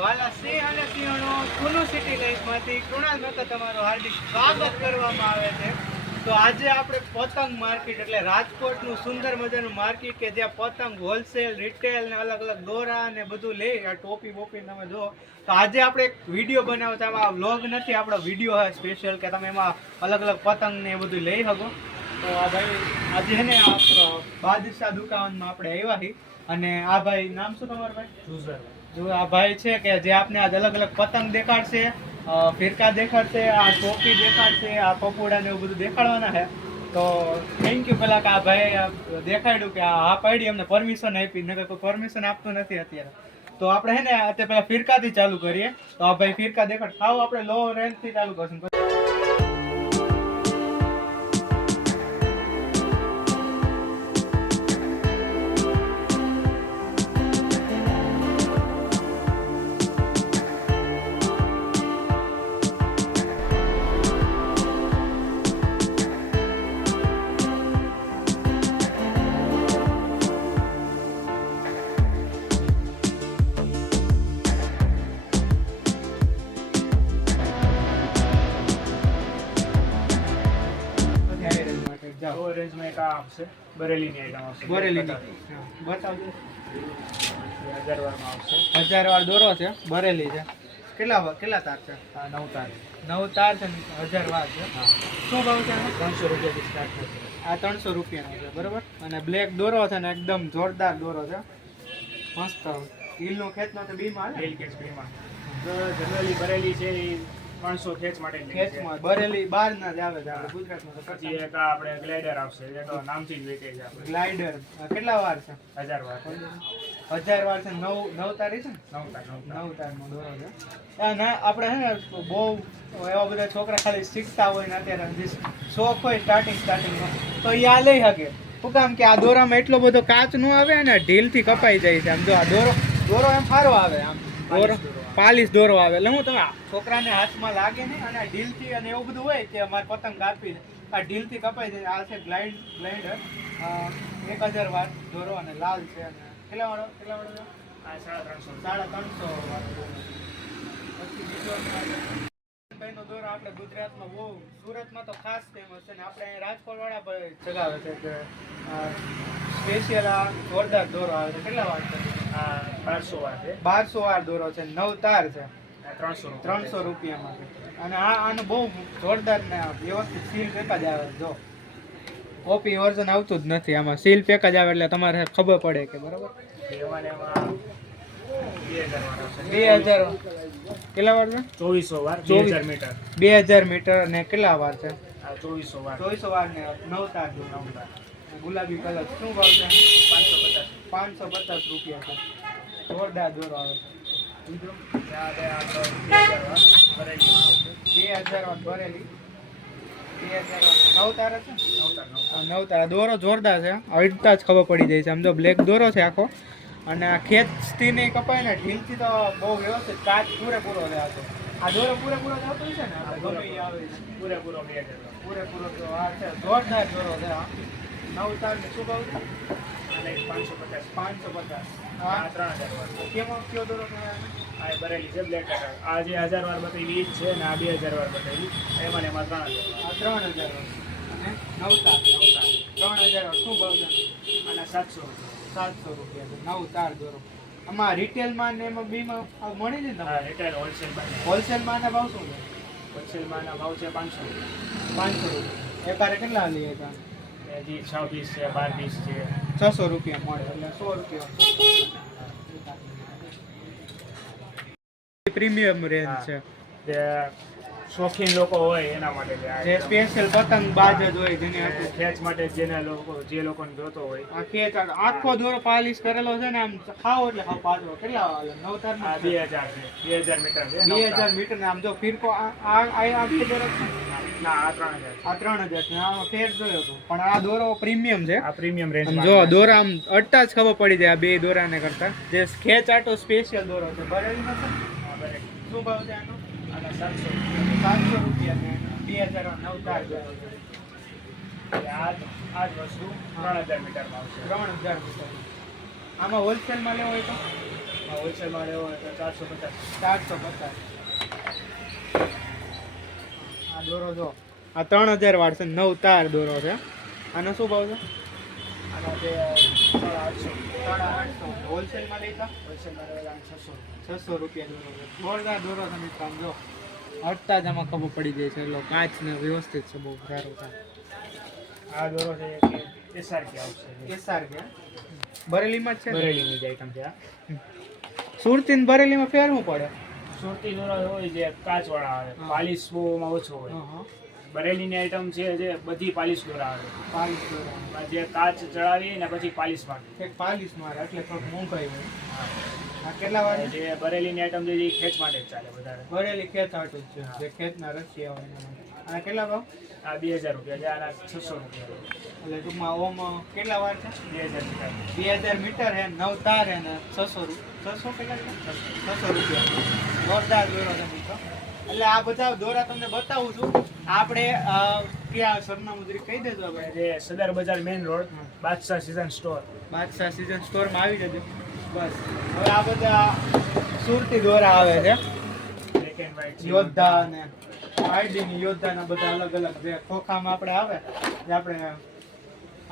વાલા સિંહ અને સિંહણો કુનુ સિટી લાઈફમાંથી કૃણાલ મહેતા તમારું હાર્દિક સ્વાગત કરવામાં આવે છે. તો આજે આપણે પતંગ માર્કેટ એટલે રાજકોટનું સુંદર મજાનું માર્કેટ કે જ્યાં પતંગ હોલસેલ રિટેલ ને અલગ અલગ દોરા ને બધું લે આ ટોપી બોપી તમે જો. તો આજે આપણે એક વિડીયો બનાવ્યો છે. આમાં વ્લોગ નથી, આપણો વિડીયો છે સ્પેશિયલ કે તમે એમાં અલગ અલગ પતંગ ને એ બધું લઈ શકો. તો આ ભાઈ આજે છે ને આ બાદશાહ દુકાનમાં આપણે આવ્યા છીએ અને આ ભાઈ નામ શું તમારું ભાઈ? જો આ ભાઈ છે કે જે આપને આજ અલગ અલગ પતંગ દેખાડશે, ફિરકા દેખાડશે, આ ટોપી દેખાડશે, આ પકોડા ને એવું બધું દેખાડવાના છે. તો થેન્ક યુ પેલા કે આ ભાઈ દેખાડ્યું કે આ પાડી અમને પરમિશન આપી, નકર કોઈ પરમિશન આપતું નથી અત્યારે. તો આપણે છે ને અત્યારે પેલા ફિરકાથી ચાલુ કરીએ. તો આ ભાઈ ફિરકા દેખાડ થાવ આપણે લો રેન્જ થી ચાલુ કરશું. રેન્જ માં એક આ આવશે, બરેલીની આઈટમ આવશે. બરેલીની બતાવજો. 1000 વારમાં આવશે. 1000 વાર દોરો છે, બરેલી છે. કેટલા તાર છે? 9 તાર. 9 તાર છે ને 1000 વાર છે. શું ભાવ છે? 300 રૂપિયાથી સ્ટાર્ટ થશે. આ 300 રૂપિયાનો છે, બરોબર. અને બ્લેક દોરો છે ને એકદમ જોરદાર દોરો છે, મસ્ત. હિલનો ખેંચનો તો બીમાં હિલ કેચ બીમાં જનરલી બરેલી છે એ 300 ખેંચ માટે ખેંચમાં બરેલી બહાર ના જ આવે છે આપણે ગુજરાતમાં. તો પછી એક આ આપણે ગ્લાઇડર આવશે, એ તો નામથી જ વેચે છે આપણે. ગ્લાઇડર કેટલા વાર છે? 1000 વાર. 1000 વાર છે. 9 તારી છે ને? 9 તારનો દોરો છે. ના આપણે છે ને બહુ એવા બધા છોકરા ખાલી શીખતા હોય ને અત્યારે શોખ હોય સ્ટાર્ટિંગમાં તો એ આ લઈ શકે. શું કામ કે આ દોરામાં એટલો બધો કાચ નો આવે અને ઢીલથી કપાઈ જાય છે. આમ જો આ દોરો એમ સારો આવે, આમ દોરો પાલિશ દોરો આવે. એટલે હું તમે છોકરાને હાથમાં લાગે નહીં અને ઢીલથી અને એવું બધું હોય કે અમારે પતંગ કાપી આ ઢીલથી કપાઈ જાય. આ છે ગ્લાઇડર 1000 વાર દોરો અને લાલ છે. અને કેટલા વાળો આ 350 વાર દોરો. પછી બીજો નો દોરો આપણે ગુજરાતમાં બહુ, સુરતમાં તો ખાસ ફેમસ છે ને આપણે અહીં રાજકોટ વાળા ભાઈ ચગાવે છે કે સ્પેશિયલ આ જોરદાર દોરો આવે છે. કેટલા વાર છે? આ 1200 વાર છે. 1200 વાર દોરો છે. 9 તાર છે. 300 રૂપિયામાં છે. અને આનું બહુ જોરદાર ને વ્યવસ્થિત સીલ પેક જ આવે. જો કોપી વર્ઝન આવતું જ નથી આમાં, સીલ પેક જ આવે એટલે તમારે ખબર પડે કે બરાબર. એમાં 2000 કેટલા વાર છે? 2400 વાર. 2000 મીટર. 2000 મીટર અને કેટલા વાર છે? આ 2400 વાર. 2400 વાર ને 9 તાર. ગુલાબી કલર શું ભાવ છે? 550 રૂપિયા છે. જોરદાર દોરો આવે. બીજો 2000 વાર બરેલીમાં આવશે. 2000 વાર બરેલી. 2000 વાર 9 તાર છે. 9 તાર દોરો જોરદાર છે. અડતા જ ખબર પડી જાય છે. આમ તો બ્લેક દોરો છે આખો. અને આ ખેંચથી નહીં કપાય ને ઢીલથી તો બહુ વ્યવસ્થિત કાચ પૂરેપૂરો રહે છે. આ દોરો પૂરેપૂરો આવતો છે ને ગમે એ આવે છે પૂરેપૂરો 2000 પૂરેપૂરો. તો આ છે જોરદાર દોરો છે. 9 તાર ને શું ભાવ છે? 550. આ 3000 વાર. કેમાં કયો દોરો છે? આ બરેલી છે બ્લેક કલર. આ જે 1000 વાર બતાવી ઈ છે ને આ 2000 વાર બતાવી એમાં ને એમાં 3000 આ 3000 અને 9 તાર 3000 શું ભાવ છે? અને 700 રૂપિયા 9 તાર દોરો. આમાં રિટેલમાં ને એમાં બીમાં મળી જાય ને? હા, રિટેલ હોલસેલમાં ના ભાવ શું છે? હોલસેલમાં ના ભાવ છે 500 રૂપિયા. એકારે કેટલા લઈએ હતા? હજી 6 પીસ છે, 12 પીસ છે. 600 રૂપિયા મળે એટલે 100 રૂપિયા. પ્રીમિયમ રેન્જ છે. જે શોખીન લોકો હોય એના માટે જે સ્પેશિયલ પતંગ બાજ જ હોય જેને ખેંચ માટે જે લોકોને જોતો હોય. આ ખેંચ આખો દોરો પાલિશ કરેલો છે ને આમ ખાઓ એટલે ખાવ પાછો. કેટલા 9 તાર આ 2000 છે. 2000 મીટર છે. 2000 મીટર ને આમ જો ફિરકો આ બે દોરો છે. ના, આ 3000. આ 3000 છે. આમાં ફેર જોયો તો પણ આ દોરો પ્રીમિયમ છે. આ પ્રીમિયમ રેન્જ જો દોરા આમ અડતા જ ખબર પડી જાય આ બે દોરાને કરતા. જે ખેંચ આટો સ્પેશિયલ દોરો છે. બરેલીનો છે. શું ભાવ છે આનો? આના 700 રૂપિયા ને 2000 9 તાર દોરો છે. આ જ વસ્તુ 3000 મીટરમાં આવશે. 3000 મીટર. આમાં હોલસેલમાં લેવો હોય તો હોલસેલમાં લેવો હોય તો 450. 450. આ દોરો જો આ 3000 વાળ છે, 9 તાર દોરો છે. આનો શું ભાવ છે? આના જે 850. 850. હોલસેલમાં લેતા હોલસેલમાં લેવા 600. 600 રૂપિયા દોરો છે. જોરદાર દોરો છે મિત્રો. આમ જો હટતા જ આમાં ખબર પડી જાય છે. એટલો કાચ ને વ્યવસ્થિત છે, બહુ સારું છે. આ દોરો છે કે SRK આવશે. એસઆર કે બરેલીમાં જ છે. બરેલીની જ આઈટમ છે આ. સુરતી ને બરેલીમાં ફેર શું પડે? સુરતી દોરો હોય જે કાચવાળા આવે, પાલિશ બહુ ઓછો હોય. બરેલીની આઈટમ છે જે બધી પાલિશ દોરા આવે. પાલિશ દોરો જે કાચ ચડાવી ને પછી પાલિશ મારે. એક પાલિશ મારે એટલે થોડુંક મોંઘાઈ હોય. આ કેટલા વાર જે બરેલીની આઈટમ છે એ ખેંચ માટે જ ચાલે વધારે. બરેલી ખેત આટું જ છે, જે ખેતના રસિયા હોય એના માટે. અને કેટલા ભાવ? આ 2000 રૂપિયા છે, આના 600 રૂપિયા. એટલે ટૂંકમાં ઓમ કેટલા વાર છે? 2000 રૂપિયા. 2000 મીટર હે, 9 તાર હે ને 600 કેટલા છે? 600 રૂપિયા. જોરદાર દોરો છે મિત્રો. એટલે આ બધા દોરા તમને બતાવું છું. આપણે ક્યાં સરનામું જરી કહી દેજો. આપણે જે સદર બજાર મેઇન રોડ, બાદશાહ સીઝન સ્ટોર. બાદશાહ સીઝન સ્ટોરમાં આવી જજો. બસ હવે આ બધા સુરતી દોરા આવે છે, બ્લેક એન્ડ વ્હાઇટ યોદ્ધા અને આરડીની યોદ્ધાના બધા અલગ અલગ જે ખોખામાં આપણે આવે જે આપણે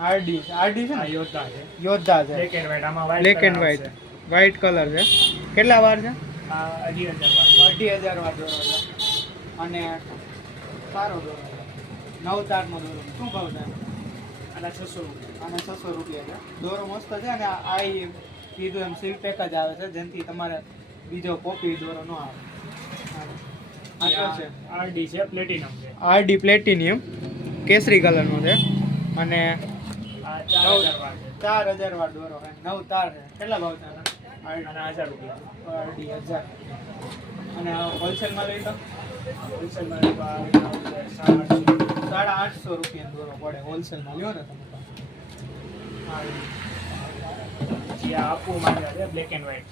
આરડી છે આ ને, યોદ્ધા છે. યોદ્ધા છે. Black and white. આમાં black and white, white colour છે. કેટલા વાર છે? આ 2500 2000 વાર દોરો છે અને સારો દોરો છે. 9 તારનો દોરો. શું ભાવ છે આના 600 રૂપિયા. અને 600 રૂપિયા છે. દોરો મસ્ત છે અને આ કીધું એમ સિલ્ક પેક જ આવે છે, જેનાથી તમારે બીજો કોપી દોરો ન આવે. આ કયો છે? આરડી છે, પ્લેટિનમ છે. આરડી પ્લેટિનિયમ કેસરી કલરનો છે અને આ 4000 વાર છે. 4000 વાર દોરો છે. 9 તાર છે. કેટલા ભાવ છે આના? આના 1000 રૂપિયા. આરડી 1000. અને હોલસેલમાં લઈ તો હોલસેલમાં લેવા 850. 850 રૂપિયા દોરો પડે હોલસેલમાં લ્યો ને તમે તો. પછી આ અપુ માંજા છે, બ્લેક એન્ડ વ્હાઇટ.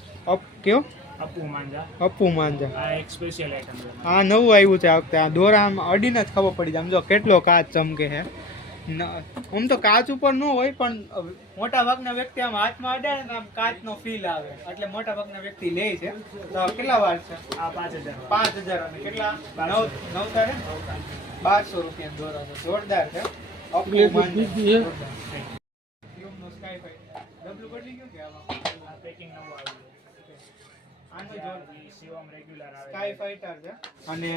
કયો? અપુ માંજા. અપ્પુ માંજા. આ એક સ્પેશિયલ આઈટમ છે. આ નવું આવ્યું છે આ વખતે. આ દોરા આમ અડીને જ ખબર પડી જાય. આમ જો કેટલો કાચ ચમકે છે. આમ તો કાચ ઉપર ન હોય પણ મોટા ભાગના વ્યક્તિ આમ હાથમાં અડાડે ને આમ કાચનો ફીલ આવે, એટલે મોટા ભાગના વ્યક્તિ લે છે. તો કેટલા વાર છે? આ 5000. 5000 અને કેટલા? 9 તારે 1200 રૂપિયા દોરો છે. જોરદાર છે. અપ્પુ માંજા. સ્કાય ફાઈટર ડબલું બદલી ગયું કે આમાં? આ પેકિંગ નવું આવ્યું છે. આનો આ જોર શિવમ રેગ્યુલર આવે સ્કાય ફાઈટર છે. અને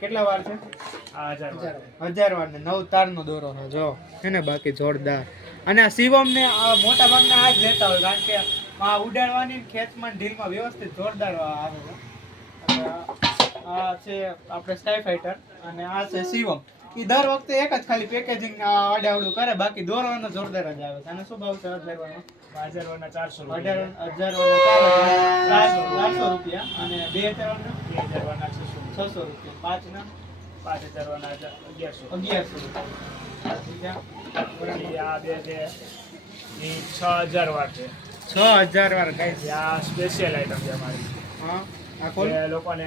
કેટલા વાર છે? આ 1000 વાર. 1000 વાર ને 9 તારનો દોરો છે. જો છે ને બાકી જોરદાર. અને આ શિવમ ને આ મોટા ભાગના આ જ લેતા હોય, કારણ કે આ ઉડાડવાની ને ખેંચમાં ને ઢીલમાં વ્યવસ્થિત જોરદાર આવે છે. અને આ છે આપણે સ્કાય ફાઈટર અને આ છે શિવમ. એ દર વખતે એક જ ખાલી પેકેજિંગ આડાવડું કરે, બાકી દોરવાનો જોરદાર જ આવે છે. અને શું ભાવ છે 1000 વાળનો? 1000 વારના 400 રૂપિયા. 1000 400 રૂપિયા અને 2000 વાળના 2000 વારના 600 600 રૂપિયા. 5 ના 5000 વારના 1100. 1100 રૂપિયા. પછી આ બે છે એ 6000 વાર છે. 6000 વાર ગાઈસ. આ સ્પેશિયલ આઈટમ છે અમારી. હા આ કોણ? એ લોકોને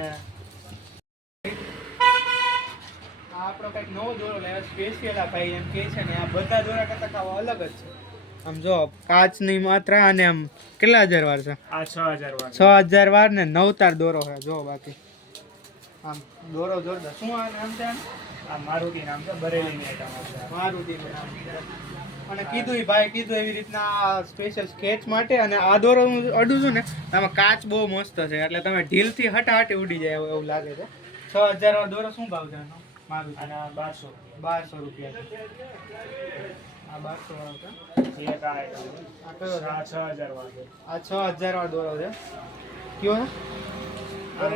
આ આપણો કંઈક નવો દોરો લાવ્યો સ્પેશિયલ. આ ભાઈ એમ કહે છે ને આ બધા દોરા કરતા કાવ અલગ જ છે. આમ જો કાચની માત્રા અને આમ કેટલા હજાર વાર છે? આ 6000 વાર. 6000 વાર ને 9 તાર દોરો છે. જો બાકી આમ દોરો જોરદાર. શું આ નામ છે આનું? આ મારુતિ નામ છે, બરેલીની આઈટમ છે. મારુતિનું નામ છે. અને કીધું ભાઈ કીધું એવી રીતના સ્પેશિયલ સ્કેચ માટે. અને આ દોરો હું અડું છું ને આમાં કાચ બહુ મસ્ત છે, એટલે તમે ઢીલથી હટાહટી ઉડી જાય એવું લાગે છે. 6000 વાર દોરો શું ભાવ છે આનો? મારુતિ આના 1200. 1200 રૂપિયા. આ 1200 વાળો છે. પછી એક આ આઈટમ છે. આ કયો છે? આ 6000 વાર છે. આ 6000 વાળો દોરો છે. કયો છે? આ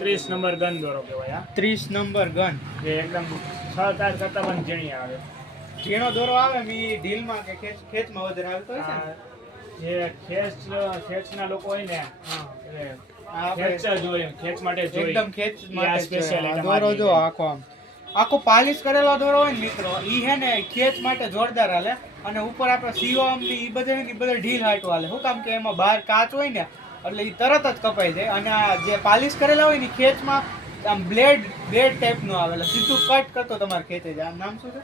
30 નંબર ગન દોરો કહેવાય. આ 30 નંબર ગન. જે એકદમ 6 તાર કરતા પણ ઝીણી આવે. ઝીણો દોરો આવે મી ઢીલમાં કે ખેંચમાં વધારે આવતો હોય છે ને? જે ખેંચના લોકો હોય ને, હા. એટલે આ આપણે ખેંચ જ હોય, ખેંચ માટે જ હોય. એકદમ ખેંચ એ આ માટે special છે. આ item દોરો આવી જો ગઈ. આખો આમ આખો પાલિશ કરેલો દોરો હોય ને મિત્રો, ઈ હે ને ખેંચ માટે જોરદાર હાલે. અને ઉપર આપણે સીઓમ ની ઈ બધે ઢીલ હાટું હાલે. શું કામ કે એમાં બહાર કાચ હોય ને એટલે ઈ તરત જ કપાઈ જાય. અને આ જે પાલિશ કરેલા હોય ને ઈ ખેંચમાં આમ બ્લેડ ટાઈપનું આવે, એટલે સીધું કટ કરતો તમારે ખેંચે જાય. આમ નામ શું છે?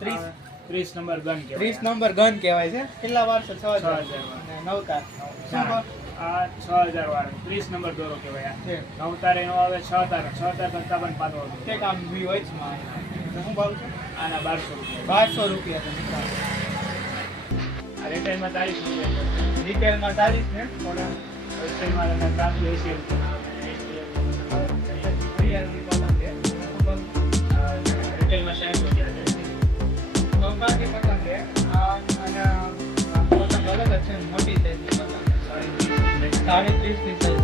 30 નંબર ગન કહેવાય. 30 નંબર ગન કહેવાય છે. કેટલા વાર છે? 6000 6000 વાર. અને 9 તાર. શું ભાવ? આ 6000 વાળો 30 નંબર દોરો કહેવાય. છે આ 9 તારે નો આવે, 6 તાર કરતા પણ પાતળો દોરો. તે કામ બી વચમાં તો શું ભાવ છે આના 1200 રૂપિયા. 1200 રૂપિયા છે મિત્રો. આ રિટેલમાં 40 રૂપિયા. રિટેલમાં 40 ને થોડા હોલસેલમાં તમને 380 રૂપિયા. તૈયારની પતંગ છે. રિટેલમાં 60 રૂપિયા છે. કંપાની પતંગ છે. આ અને આ પતંગ અલગ જ છે, મોટી સાઈઝની પતંગ. 30 થી 40